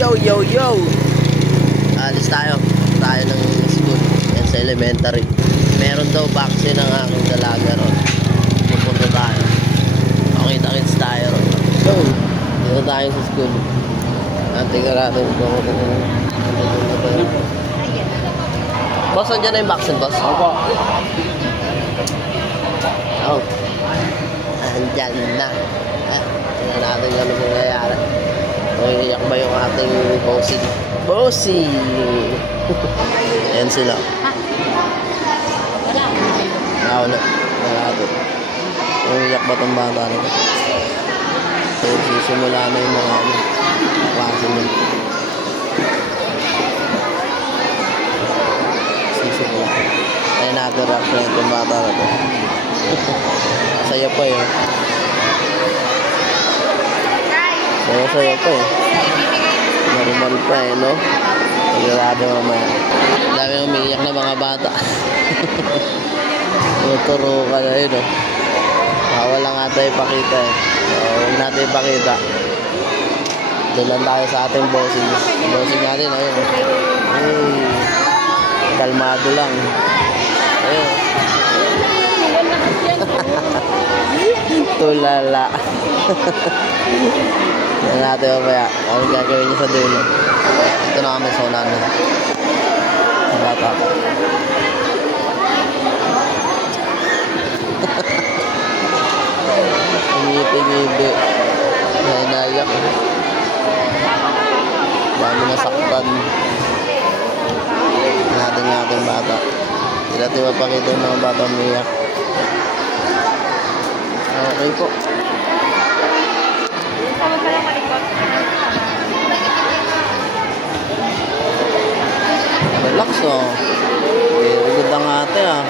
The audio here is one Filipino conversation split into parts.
Yo, yo, yo! Alis tayo. Tayo ng school. Yan sa elementary. Meron daw vaccine ng aking dalaga ron. Pupunta tayo. Pakita-kits tayo ron. So, dito tayo sa school. Tingnan natin kung boss, andyan na yung vaccine, boss? Opo. Oh. Andyan na. Tingnan natin kung ano nangyayari. Iyak ba yung ating bossing? Bossing! Ayan sila. Wala. Wala ito. Iyak ba itong bata nito? So, sisimula na yung mga klase nyo. Sisimula. Ayan natin reaction itong bata na ito. Saya pa yun. Saya pa eh. Normal pa eh, no? Paglalado mamaya. Dami umiiyak na mga bata. Tuturo ka na yun, no? Wala nga tayo ipakita eh. So, huwag natin ipakita. Doon lang tayo sa ating bossing. Bossing natin, ayun. Hey, kalmado lang. Ayun. Tulala. Yan natin mamaya. Ano gagawin niya sa dulo. Ito na kami sa unan. Bata. Ngiti-ngiti. Nainayak. Dami nasaktan. Nating bata. Hindi natin mapakita yung mga bata umiyak. Okay po. Relax oh. Very good ang ate ah.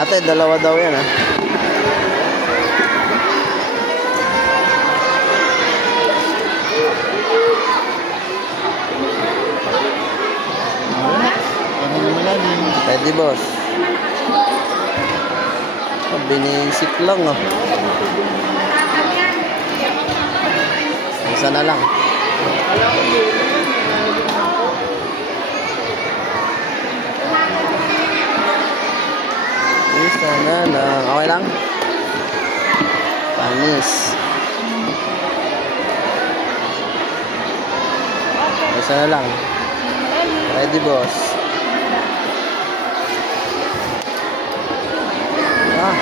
Ate, dalawa daw yan ah. Pwede boss. Binisik lang ah. Isa na lang. Isa na lang. Okay lang? Panis. Isa na lang. Ready boss. Ah.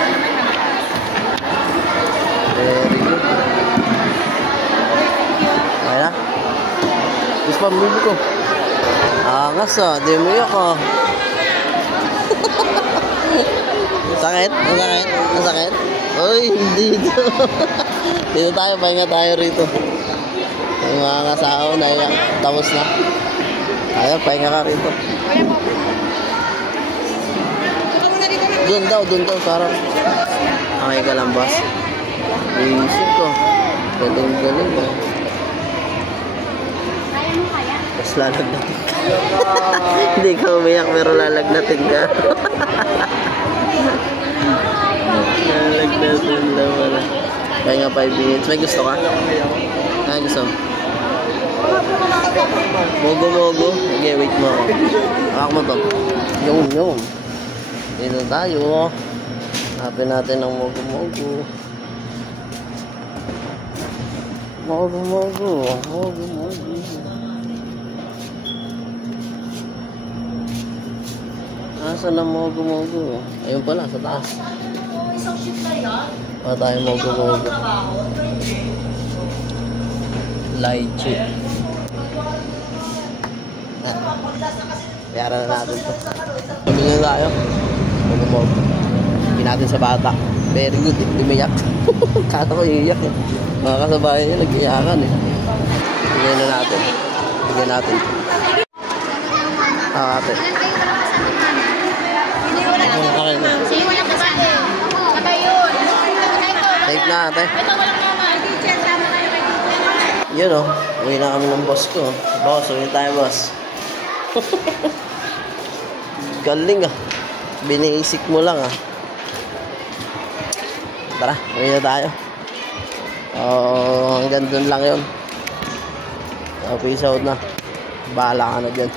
Very good. Okay na? Gusto pa muli ko. Angas ah. Di mo iyak ah. Sakit? Masakit? Masakit? Uy, hindi ito. Dito tayo, pahinga tayo rito. Yung mga kasawa na iyak. Tapos na. Ayaw, pahinga ka rito. Doon daw, sarap. Okay ka lang, boss. Isip ko. Galing ba? Tapos lalagnatin ka. Hindi ka umiyak pero lalagnatin ka. Lalagnatin lang wala. Kaya nga 5 minutes. May gusto ka? Ay, gusto. Mogo. Okay, wait mo ako. Ako mo to. Yung. Dito tayo. Hanapin natin ang mogo. Mogo. Asan ang mogo? Ayun pala, sa taas. Wala tayong mogo. Lychee. Kaya na natin ito. Pamili na tayo. Mogo. Hindi natin sa bata. Very good. Hindi mayak. Kata ko iiyak eh. Mga kasabayan niya nag-iyakan eh. Bigyan na natin. Ate. Take na ate. Yun o. Uwi na kami ng boss ko. Boss, uwi tayo boss. Galing ah. Biniisik mo lang ah. Tara, uwi na tayo. Hanggang dun lang yun. Peace out na. Bahala ka na dyan.